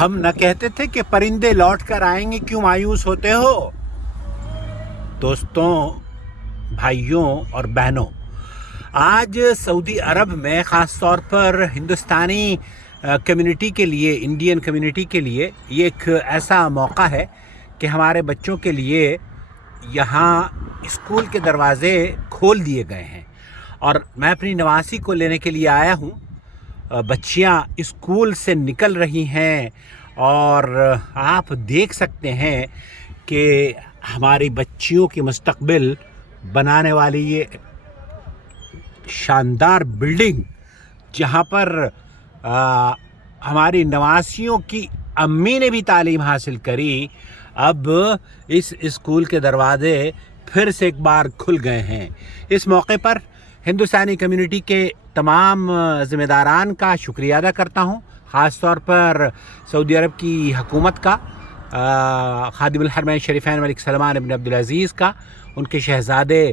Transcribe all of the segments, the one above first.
ہم نہ کہتے تھے کہ پرندے لوٹ کر آئیں گے، کیوں مایوس ہوتے ہو؟ دوستوں، بھائیوں اور بہنوں، آج سعودی عرب میں خاص طور پر ہندوستانی کمیونٹی کے لیے، انڈین کمیونٹی کے لیے یہ ایک ایسا موقع ہے کہ ہمارے بچوں کے لیے یہاں اسکول کے دروازے کھول دیے گئے ہیں، اور میں اپنی نواسی کو لینے کے لیے آیا ہوں۔ بچیاں اسکول سے نکل رہی ہیں اور آپ دیکھ سکتے ہیں کہ ہماری بچیوں کی مستقبل بنانے والی یہ شاندار بلڈنگ، جہاں پر ہماری نواسیوں کی امی نے بھی تعلیم حاصل کری، اب اس اسکول کے دروازے پھر سے ایک بار کھل گئے ہیں۔ اس موقع پر ہندوستانی کمیونٹی کے تمام ذمہ داران کا شکریہ ادا کرتا ہوں، خاص طور پر سعودی عرب کی حکومت کا، خادم الحرمین شریفین ملک سلمان بن عبدالعزیز کا، ان کے شہزادے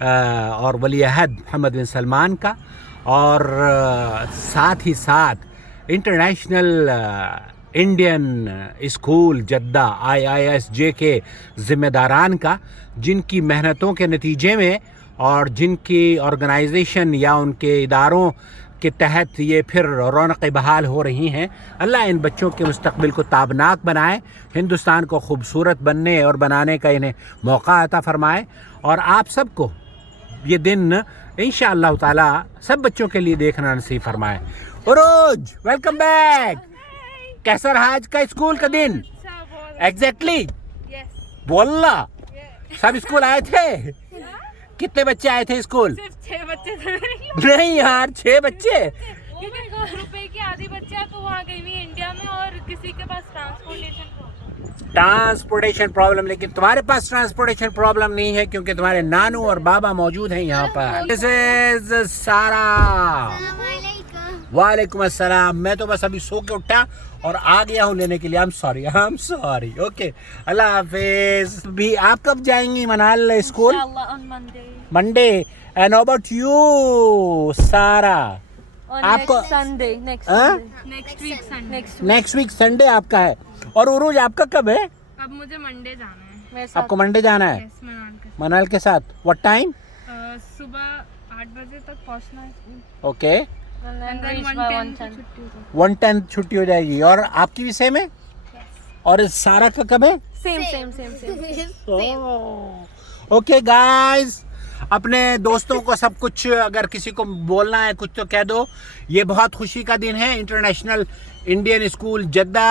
اور ولی عہد محمد بن سلمان کا، اور ساتھ ہی ساتھ international Indian school Jeddah IISJ کے ذمہ داران کا، جن کی محنتوں کے نتیجے میں اور جن کی آرگنائزیشن یا ان کے اداروں کے تحت یہ پھر رونقیں بحال ہو رہی ہیں۔ اللہ ان بچوں کے مستقبل کو تابناک بنائے، ہندوستان کو خوبصورت بننے اور بنانے کا انہیں موقع عطا فرمائے، اور آپ سب کو یہ دن انشاءاللہ تعالی سب بچوں کے لیے دیکھنا نصیب فرمائے۔ عروج، ویلکم بیک۔ کیسا رہا آج کا اسکول کا دن؟ ایگزیکٹلی بولنا، سب اسکول آئے تھے؟ کتنے بچے آئے تھے اسکول؟ صرف 6 بچے تھے۔ نہیں یار، 6 بچے؟ روپے کی آدھی بچیاں تو وہاں گئی ہوئی انڈیا میں، اور کسی کے پاس ٹرانسپورٹیشن پرابلم، لیکن تمہارے پاس ٹرانسپورٹیشن پرابلم نہیں ہے کیونکہ تمہارے نانو اور بابا موجود ہیں یہاں پر۔ This is سارا۔ وعلیکم السلام۔ میں تو بس ابھی سو کے اٹھا اور آ گیا ہوں لینے کے لیے۔ I'm sorry۔ اوکے، اللہ حافظ۔ بھی آپ کب جائیں گی Manal school? Monday. And how about you Sara? آپ کو نیکسٹ ویک سنڈے آپ کا ہے، اور عروج آپ کا کب ہے؟ اب مجھے منڈے جانا ہے۔ آپ کو منڈے جانا ہے منال کے ساتھ؟ What time? صبح 8 بجے تک پہنچنا ہے۔ اوکے، 1:10 چھٹی ہو جائے گی۔ اور آپ کی بھی سیم ہے؟ اور سارا کا کب ہے؟ سیم۔ اوکے گائز، اپنے دوستوں کو سب کچھ، اگر کسی کو بولنا ہے کچھ تو کہہ دو۔ یہ بہت خوشی کا دن ہے، انٹرنیشنل انڈین اسکول جدہ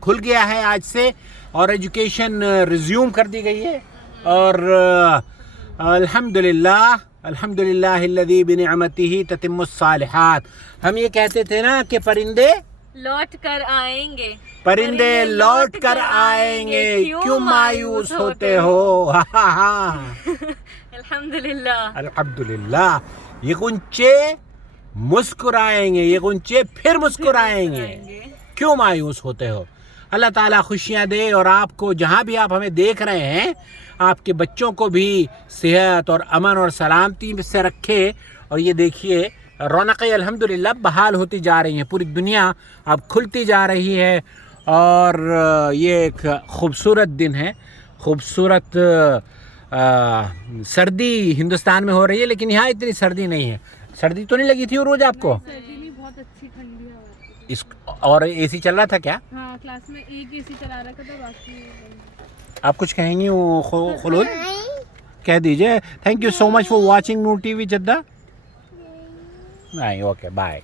کھل گیا ہے آج سے، اور ایجوکیشن ریزیوم کر دی گئی ہے، اور الحمدللہ الذی بنعمتہ تتم الصالحات۔ ہم یہ کہتے تھے نا کہ پرندے لوٹ کر آئیں گے، پرندے لوٹ کر آئیں گے، کیوں مایوس ہوتے ہو؟ الحمدللہ، یہ غنچے مسکرائیں گے، یہ غنچے پھر مسکرائیں گے، کیوں مایوس ہوتے ہو؟ اللہ تعالیٰ خوشیاں دے، اور آپ کو جہاں بھی آپ ہمیں دیکھ رہے ہیں، آپ کے بچوں کو بھی صحت اور امن اور سلامتی سے رکھے۔ اور یہ دیکھیے رونقیں الحمدللہ بحال ہوتی جا رہی ہیں، پوری دنیا اب کھلتی جا رہی ہے، اور یہ ایک خوبصورت دن ہے۔ خوبصورت سردی ہندوستان میں ہو رہی ہے، لیکن یہاں اتنی سردی نہیں ہے۔ سردی تو نہیں لگی تھی روز آپ کو؟ بہت اچھی ٹھنڈی ہوا۔ اور اے سی چل رہا تھا کیا؟ ہاں، کلاس میں ایک اے سی چلا رکھا تھا، باقی آپ کچھ کہیں گی خلود؟ کہہ دیجئے۔ Thank you so much for watching Noor T V Jeddah. نہیں، اوکے، بائے۔